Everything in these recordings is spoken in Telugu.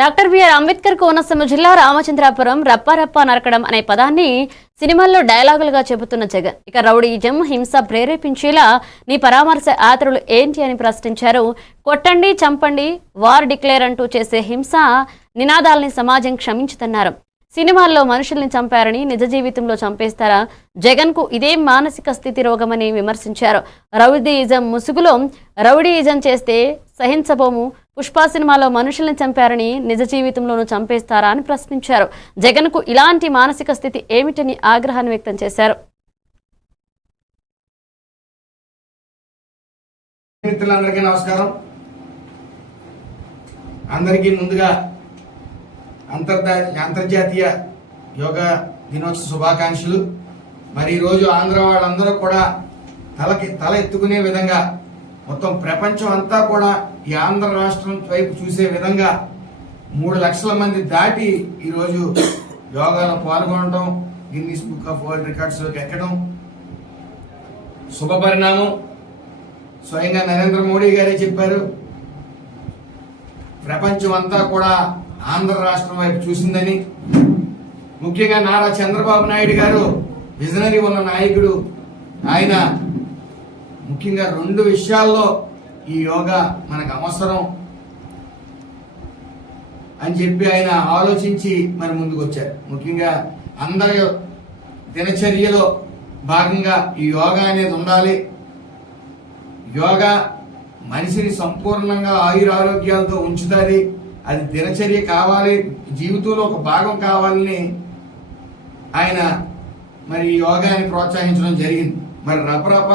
డాక్టర్ బిఆర్ అంబేద్కర్ కోనసీమ జిల్లా రామచంద్రాపురం రప్పారప్ప నరకడం అనే పదాన్ని సినిమాల్లో డైలాగులుగా చెబుతున్న జగన్ ఇక రౌడీజం హింస ప్రేరేపించేలా నీ పరామర్శ యాత్రలు ఏంటి అని ప్రశ్నించారు. కొట్టండి చంపండి వార్ డిక్లేర్ అంటూ చేసే హింస నినాదాల్ని సమాజం క్షమించుతున్నారు. సినిమాల్లో మనుషుల్ని చంపారని నిజ జీవితంలో చంపేస్తారా? జగన్ కు ఇదే మానసిక స్థితి రోగమని విమర్శించారు. రౌడీయిజం ముసుగులో రౌడీయిజం చేస్తే సహించబోము. పుష్ప సినిమాలో మనుషుల్ని చంపారని నిజ జీవితంలోనూ చంపేస్తారా అని ప్రశ్నించారు. జగన్ కు ఇలాంటి మానసిక స్థితి ఏమిటని ఆగ్రహాన్ని వ్యక్తం చేశారు. మిత్రులందరికీ నమస్కారం. అందరికీ ముందుగా అంతర్జాతీయ యోగా దినోత్సవ శుభాకాంక్షలు. మరి ఈరోజు ఆంధ్ర వాళ్ళందరూ కూడా తల ఎత్తుకునే విధంగా మొత్తం ప్రపంచం అంతా కూడా ఈ ఆంధ్ర రాష్ట్రం వైపు చూసే విధంగా 3 లక్షల మంది దాటి ఈరోజు యోగాలో పాల్గొనడం, Guinness book of world records లోకి ఎక్కడం శుభపరిణామం. స్వయంగా నరేంద్ర మోడీ గారే చెప్పారు, ప్రపంచం అంతా కూడా ఆంధ్ర రాష్ట్రం వైపు చూసిందని. ముఖ్యంగా నారా చంద్రబాబు నాయుడు గారు విజనరీ ఉన్న నాయకుడు. ఆయన ముఖ్యంగా 2 విషయాల్లో ఈ యోగా మనకు అవసరం అని చెప్పి ఆయన ఆలోచించి మరి ముందుకు వచ్చారు. ముఖ్యంగా అందరి దినచర్యలో భాగంగా ఈ యోగా అనేది ఉండాలి. యోగా మనిషిని సంపూర్ణంగా ఆయురారోగ్యాలతో ఉంచుతుంది. అది దినచర్య కావాలి, జీవితంలో ఒక భాగం కావాలని ఆయన మరి యోగాని ప్రోత్సహించడం జరిగింది. మరి రపరప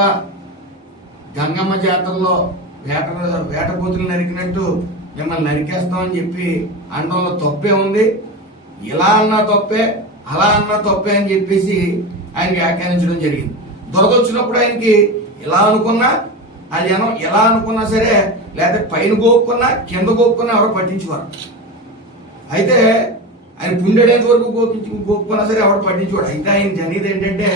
గంగమ్మ జాతరలో వేటపోతులు నరికినట్టు మిమ్మల్ని నరికేస్తామని చెప్పి అనడంలో తప్పే ఉంది. ఇలా అన్నా తప్పే, అలా అన్నా తప్పే అని చెప్పేసి ఆయన వ్యాఖ్యానించడం జరిగింది. దొరదొచ్చినప్పుడు ఆయనకి ఇలా అనుకున్నా, అది ఎలా అనుకున్నా సరే, లేకపోతే పైన గోపుకున్నా కింద గోపుకున్నా ఎవరు పట్టించేవారు. అయితే ఆయన పుండేంత వరకు గోపుకున్నా సరే ఎవరు పట్టించేవాడు. అయితే ఆయన అనేది ఏంటంటే